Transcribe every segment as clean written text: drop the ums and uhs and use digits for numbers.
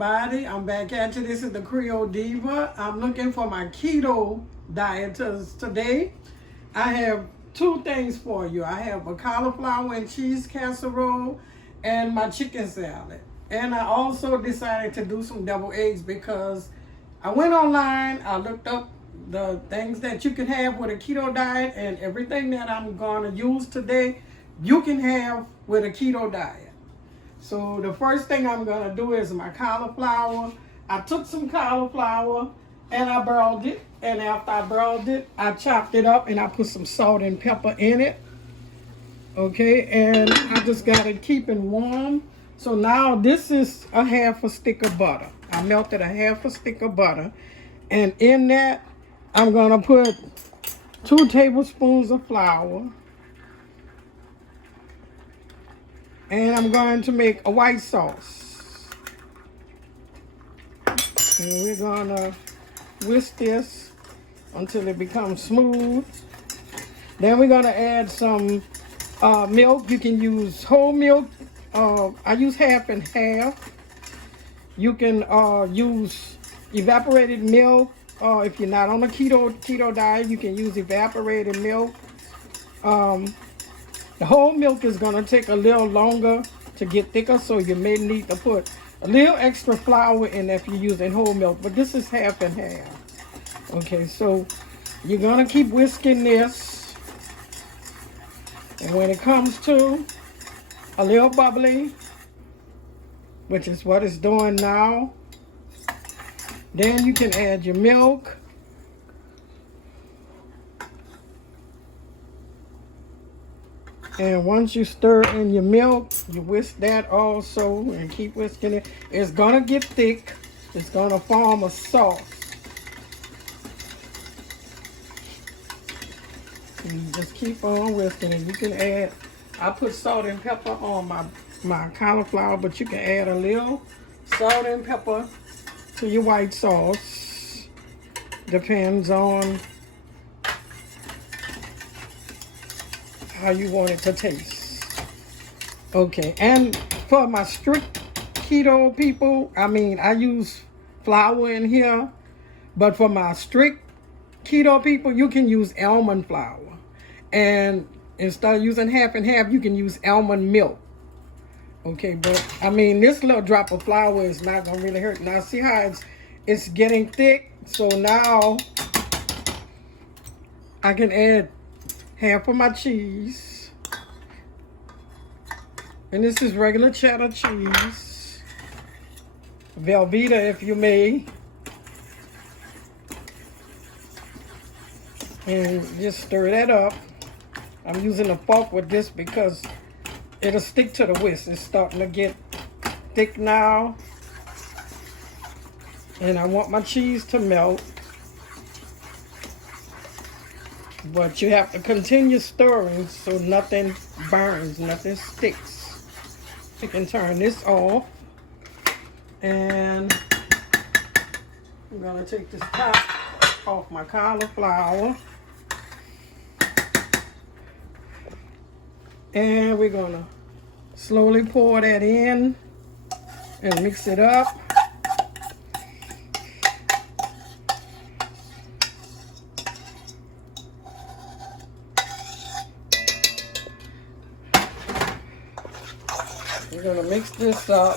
Everybody, I'm back at you. This is the Creole Diva. I'm looking for my keto diet today. I have two things for you. I have a cauliflower and cheese casserole and my chicken salad. And I also decided to do some deviled eggs because I went online, I looked up the things that you can have with a keto diet, and everything that I'm going to use today, you can have with a keto diet. So the first thing I'm going to do is my cauliflower. I took some cauliflower and I boiled it. And after I boiled it, I chopped it up and I put some salt and pepper in it. Okay, and I just got it keeping warm. So now this is a half a stick of butter. I melted a half a stick of butter. And in that, I'm going to put 2 tablespoons of flour. And I'm going to make a white sauce. And we're going to whisk this until it becomes smooth. Then we're going to add some milk. You can use whole milk. I use half and half. You can use evaporated milk. If you're not on a keto diet, you can use evaporated milk. The whole milk is going to take a little longer to get thicker, so you may need to put a little extra flour in if you're using whole milk, but this is half and half. Okay, so you're going to keep whisking this, and when it comes to a little bubbly, which is what it's doing now, then you can add your milk. And once you stir in your milk, you whisk that also and keep whisking it. It's going to get thick. It's going to form a sauce. And you just keep on whisking it. You can add, I put salt and pepper on my cauliflower, but you can add a little salt and pepper to your white sauce. Depends on how you want it to taste. Okay, and for my strict keto people, I use flour in here, but for my strict keto people, you can use almond flour. And instead of using half and half, you can use almond milk. Okay, but this little drop of flour is not gonna really hurt. Now see how it's getting thick? So now I can add half of my cheese, and this is regular cheddar cheese, Velveeta if you may, and just stir that up. I'm using a fork with this because it'll stick to the whisk. It's starting to get thick now, and I want my cheese to melt. But you have to continue stirring so nothing burns, nothing sticks. You can turn this off. And I'm going to take this top off my cauliflower. And we're going to slowly pour that in and mix it up. We're going to mix this up.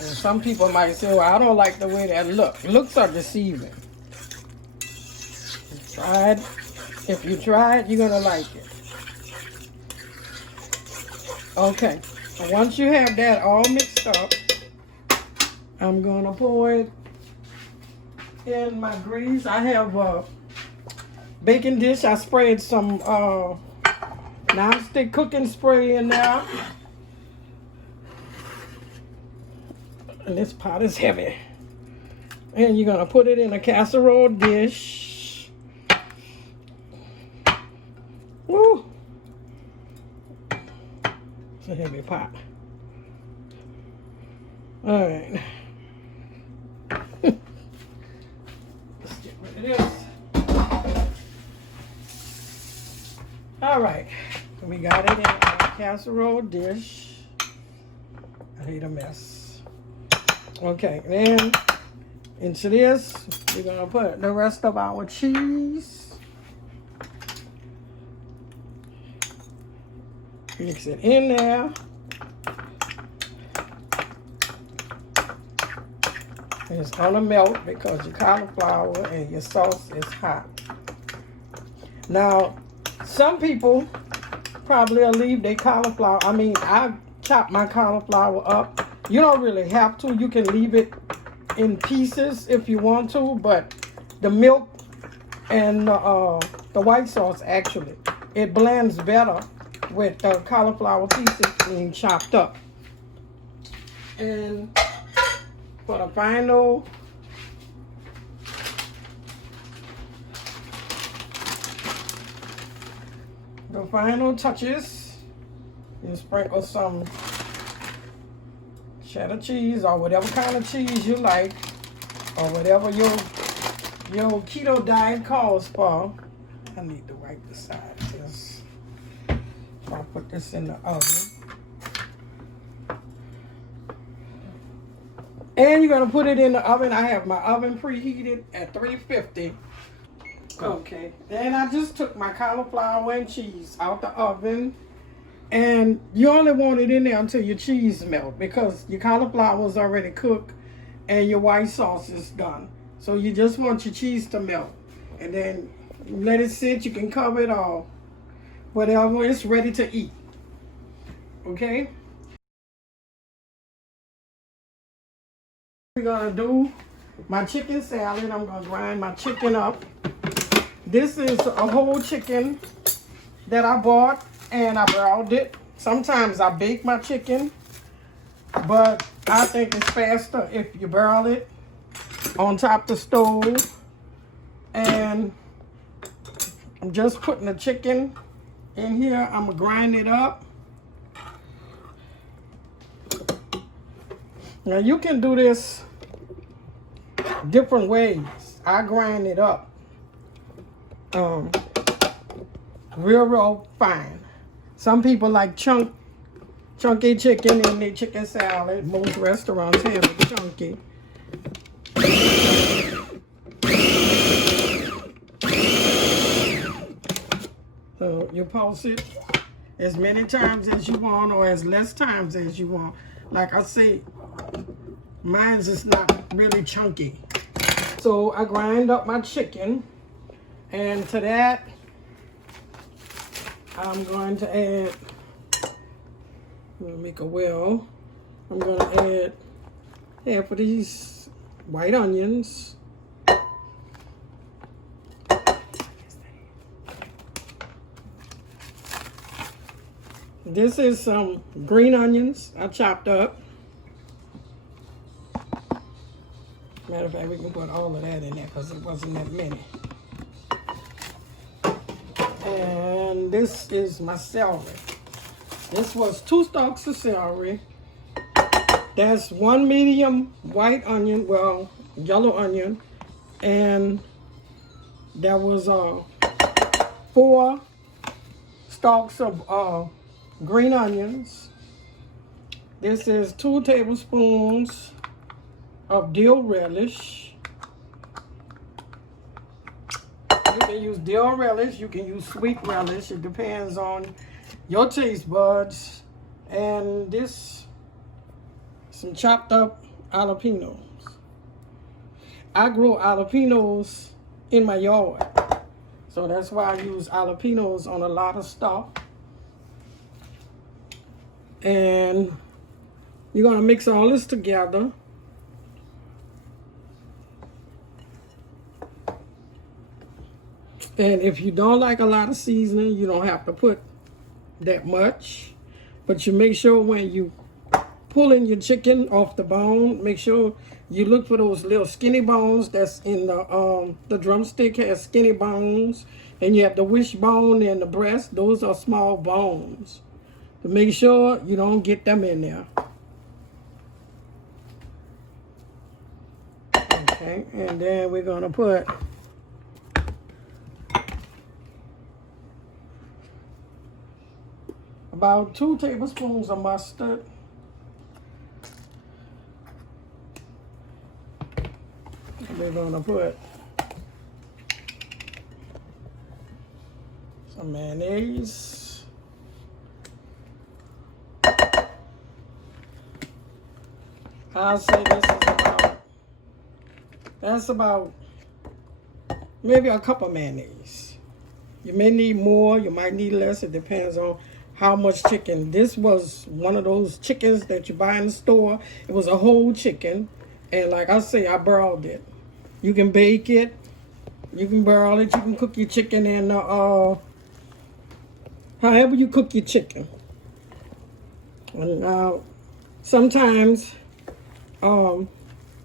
And some people might say, well, I don't like the way that looks. Looks are deceiving. Try it. If you try it, you're going to like it. Okay. So once you have that all mixed up, I'm going to pour it in my grease. I have a baking dish. I sprayed some non-stick cooking spray in there. And this pot is heavy. And you're going to put it in a casserole dish. Woo! It's a heavy pot. All right. Let's get rid of this. All right. We got it in our casserole dish. I hate a mess. Okay, then into this, we're gonna put the rest of our cheese. Mix it in there. It's gonna melt because your cauliflower and your sauce is hot. Now, some people probably will leave their cauliflower. I mean, I chop my cauliflower up. You don't really have to. You can leave it in pieces if you want to, but the milk and the white sauce, actually, it blends better with the cauliflower pieces being chopped up. And for the final touches, you sprinkle some cheddar cheese or whatever kind of cheese you like, or whatever your keto diet calls for. I need to wipe the side of this. I'll put this in the oven. And you're gonna put it in the oven. I have my oven preheated at 350. Okay, and I just took my cauliflower and cheese out the oven. And you only want it in there until your cheese melt, because your cauliflower is already cooked and your white sauce is done. So you just want your cheese to melt. And then let it sit. You can cover it all. Whatever, it's ready to eat. Okay? We're gonna do my chicken salad. I'm gonna grind my chicken up. This is a whole chicken that I bought and I broiled it. Sometimes I bake my chicken, but I think it's faster if you broil it on top of the stove. And I'm just putting the chicken in here. I'm gonna grind it up. Now you can do this different ways. I grind it up real fine. Some people like chunky chicken in their chicken salad. Most restaurants have it chunky. So you pulse it as many times as you want or as less times as you want. Like I say, mine's is not really chunky. So I grind up my chicken, and to that I'm going to add, I'm going to make a well. I'm going to add half of these white onions. This is some green onions I chopped up. Matter of fact, we can put all of that in there because it wasn't that many. And this is my celery. This was 2 stalks of celery. That's 1 medium white onion, well, yellow onion. And there was 4 stalks of green onions. This is 2 tablespoons of dill relish. You can use dill relish, you can use sweet relish. It depends on your taste buds. And this, some chopped up jalapenos. I grow jalapenos in my yard, so that's why I use jalapenos on a lot of stuff. And you're gonna mix all this together. And if you don't like a lot of seasoning, you don't have to put that much. But you make sure when you pulling your chicken off the bone, make sure you look for those little skinny bones that's in the drumstick has skinny bones. And you have the wishbone and the breast. Those are small bones. So make sure you don't get them in there. Okay, and then we're gonna put about 2 tablespoons of mustard. We're gonna put some mayonnaise. I'll say this is that's about maybe a cup of mayonnaise. You may need more, you might need less. It depends on how much chicken. This was one of those chickens that you buy in the store. It was a whole chicken. And like I say, I broiled it. You can bake it. You can broil it. You can cook your chicken in however you cook your chicken. And sometimes I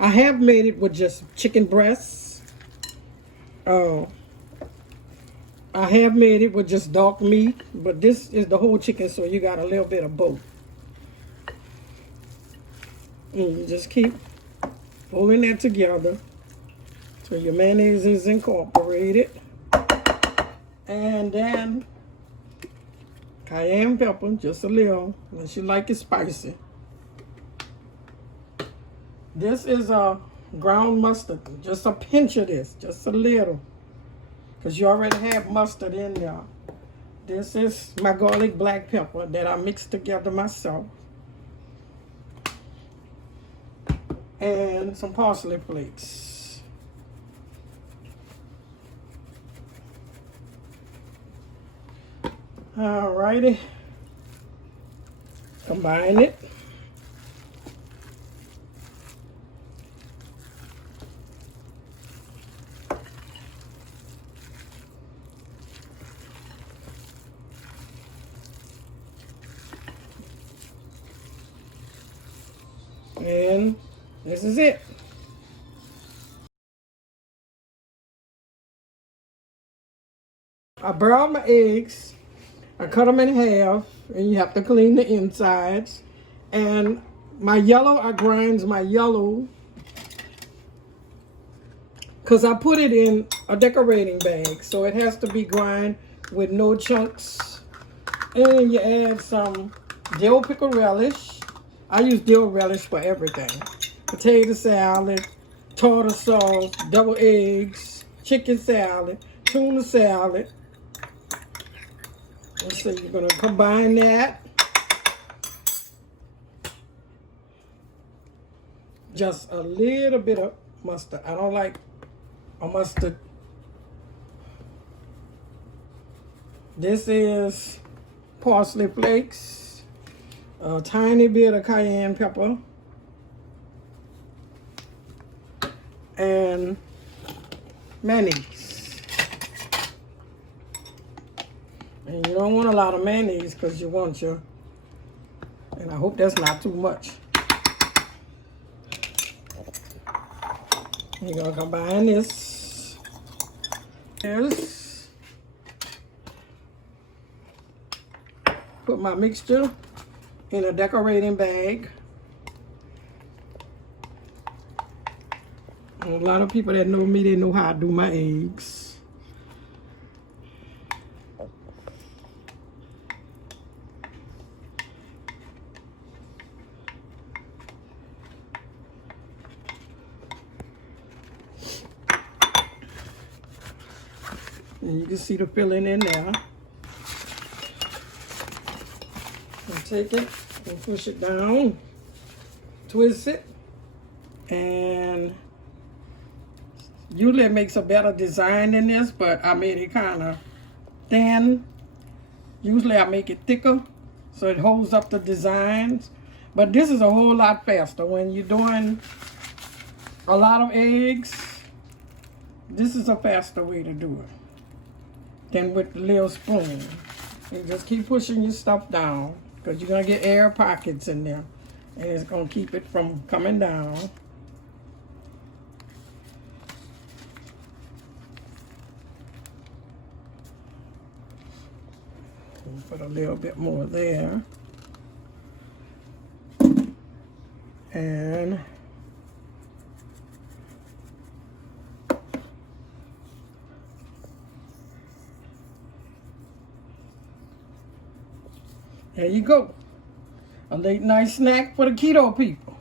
have made it with just chicken breasts. I have made it with just dark meat, but this is the whole chicken, so you got a little bit of both. And you just keep pulling that together so your mayonnaise is incorporated. And then cayenne pepper, just a little, unless you like it spicy. This is a ground mustard, just a pinch of this, just a little. Because you already have mustard in there. This is my garlic black pepper that I mixed together myself. And some parsley flakes. Alrighty. Combine it. And this is it. I broiled my eggs. I cut them in half, and you have to clean the insides. And my yellow, I grind my yellow because I put it in a decorating bag, so it has to be grind with no chunks. And you add some dill pickle relish. I use dill relish for everything. Potato salad, tartar sauce, double eggs, chicken salad, tuna salad. And so you're going to combine that. Just a little bit of mustard. I don't like a mustard. This is parsley flakes. A tiny bit of cayenne pepper. And mayonnaise. And you don't want a lot of mayonnaise because you want your, and I hope that's not too much. You're gonna combine this. Yes. Put my mixture in a decorating bag. And a lot of people that know me, they know how I do my eggs. And you can see the filling in there. And take it and push it down, twist it, and usually it makes a better design than this, but I made it kind of thin. Usually I make it thicker so it holds up the designs, but this is a whole lot faster. When you're doing a lot of eggs, this is a faster way to do it than with the little spoon. You just keep pushing your stuff down because you're going to get air pockets in there, and it's going to keep it from coming down. Put a little bit more there. And there you go. A late night snack for the keto people.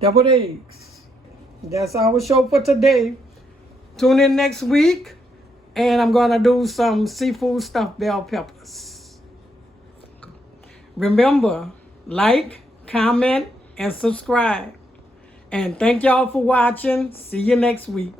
Deviled eggs. That's our show for today. Tune in next week, and I'm going to do some seafood stuffed bell peppers. Remember, like, comment, and subscribe. And thank y'all for watching. See you next week.